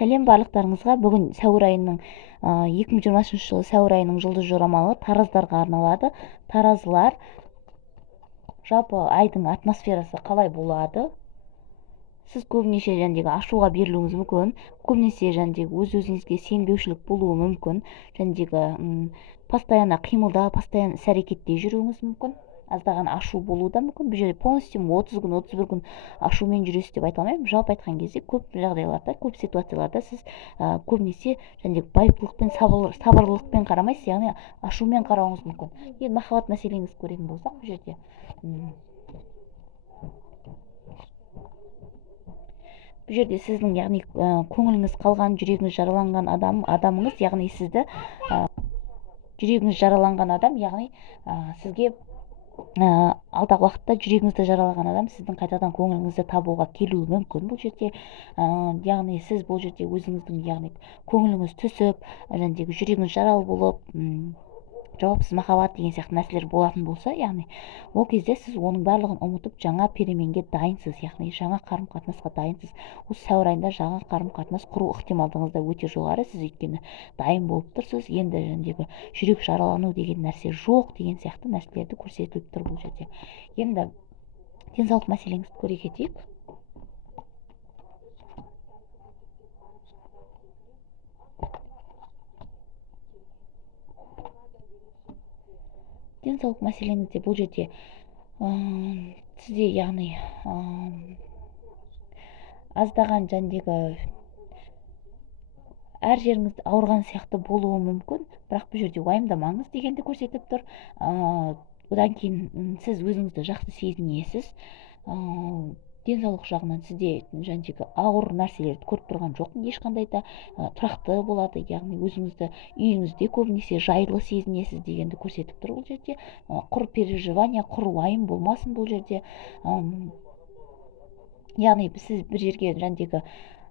Сәлем барлықтарыңызға. Бүгін сәуір айының 2020 жылы сәуір айының жұлдыз жорамалы тараздарға арналады. Таразылар, жалпы айдың атмосферасы қалай болады? Сіз көбінесе ашуға берілуіңіз мүмкін, көбінесе өз-өзіңізге сенбеушілік болуы мүмкін, постоянно қимылда, постоянно іс-әрекетте жүруіңіз мүмкін. Аздаған ашу болуы да мүмкін. Бұл жерде полностью 30 күн, 31 күн ашумен жүресіз деп айта алмаймын. Жалпы айтқан кезде көп жағдайларда, көп ситуацияларда сіз көбінесе байыптылықпен, сабырлылықпен қарамайсыз, яғни ашумен қарауыңыз мүмкін. Енді махаббат мәселеңізді көретін болсақ, бұл жерде сіздің яғни көңіліңіз қалған, жүрегіңіз жараланған адамыңыз, яғни сізді жүрегіңіз жараланған адам, яғни сізге алдағы уақытта жүрегіңізді жаралаған адам сіздің қайтадан көңіліңізді табуға келуі мүмкін. Бұл жерде яғни сіз бұл жерде өзіңіздің яғни көңіліңіз түсіп, жүрегіңіз жаралы болып, жауапсыз махаббат деген сияқты нәрселер болатын болса, яғни ол кезде сіз оның барлығын ұмытып жаңа переменге дайынсыз, яғни жаңа қарым-қатынасқа дайынсыз. Осы сәуір айында жаңа қарым-қатынас құру ықтималдығыңыз да өте жоғары. Сіз өйткені дайын болып тұрсыз. Енді жүрек жаралану деген нәрсе жоқ деген сияқты нәрселерді көрсетіліп тұр бұл жерде. Енді денсаулық мәселеңізді көре кетейік. Денсаулық мәселеңізде бұл жерде сізде яғни аздаған әр жеріңіз ауырған сияқты болуы мүмкін, бірақ бұл жерде уайымдамаңыз дегенді көрсетіп тұр. Одан кейін сіз өзіңізді жақсы сезінесіз. Денсаулық жағынан сізде ауыр нәрселерді көріп тұрған жоқпын, ешқандай да тұрақты болады, яғни өзіңізді үйіңізде көбінесе жайлы сезінесіз дегенді көрсетіп тұр бұл жерде. Құр переживания, құр уайым болмасын бұл жерде. Яғни сіз бір жерге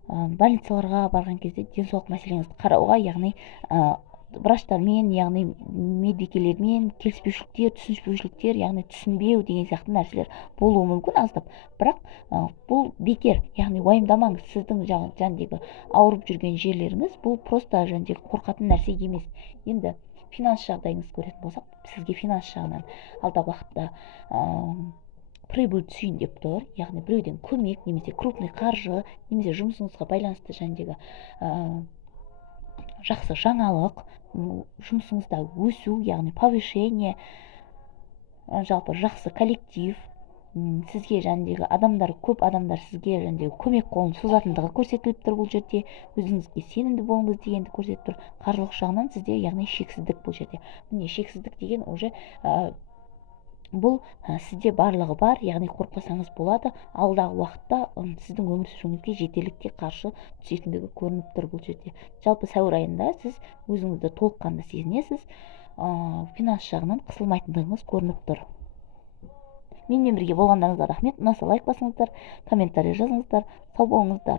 больницаларға барған кезде денсаулық мәселеңізді қарауға, яғни врачтармен, яғни медбикелермен келіспеушіліктер, түсініспеушіліктер, яғни түсінбеу деген сияқты нәрселер болуы мүмкін аздап, бірақ бұл бекер, яғни уайымдамаңыз. Сіздің ауырып жүрген жерлеріңіз бұл просто қорқатын нәрсе емес. Енді финанс жағдайыңызды көретін болсақ, сізге финанс жағынан алдағы уақытта прибыль түсейін деп тұр, яғни біреуден көмек, немесе крупный қаржы, немесе жұмысыңызға байланысты жақсы жаңалық, жұмысыңызда өсу, яғни повышение, жалпы жақсы коллектив, сізге көп адамдар сізге көмек қолын созатындығы көрсетіліп тұр бұл жерде. Өзіңізге сенімді болыңыз дегенді көрсетіп тұр. Қаржылық жағынан сізде яғни шексіздік бұл жерде. Міне шексіздік деген уже бұл сізде барлығы бар, яғни қорықпасаңыз болады. Алдағы уақытта сіздің өмір сүруіңізге жетерлікке қарсы түсетіндігі көрініп тұр бұл жерде. Жалпы сәуір айында сіз өзіңізді толыққанды сезінесіз, финанс жағынан қысылмайтындығыңыз көрініп тұр. Менімен бірге болғандарыңызға рахмет. Ұнаса лайк басыңыздар, комментарий жазыңыздар. Сау болыңыздар.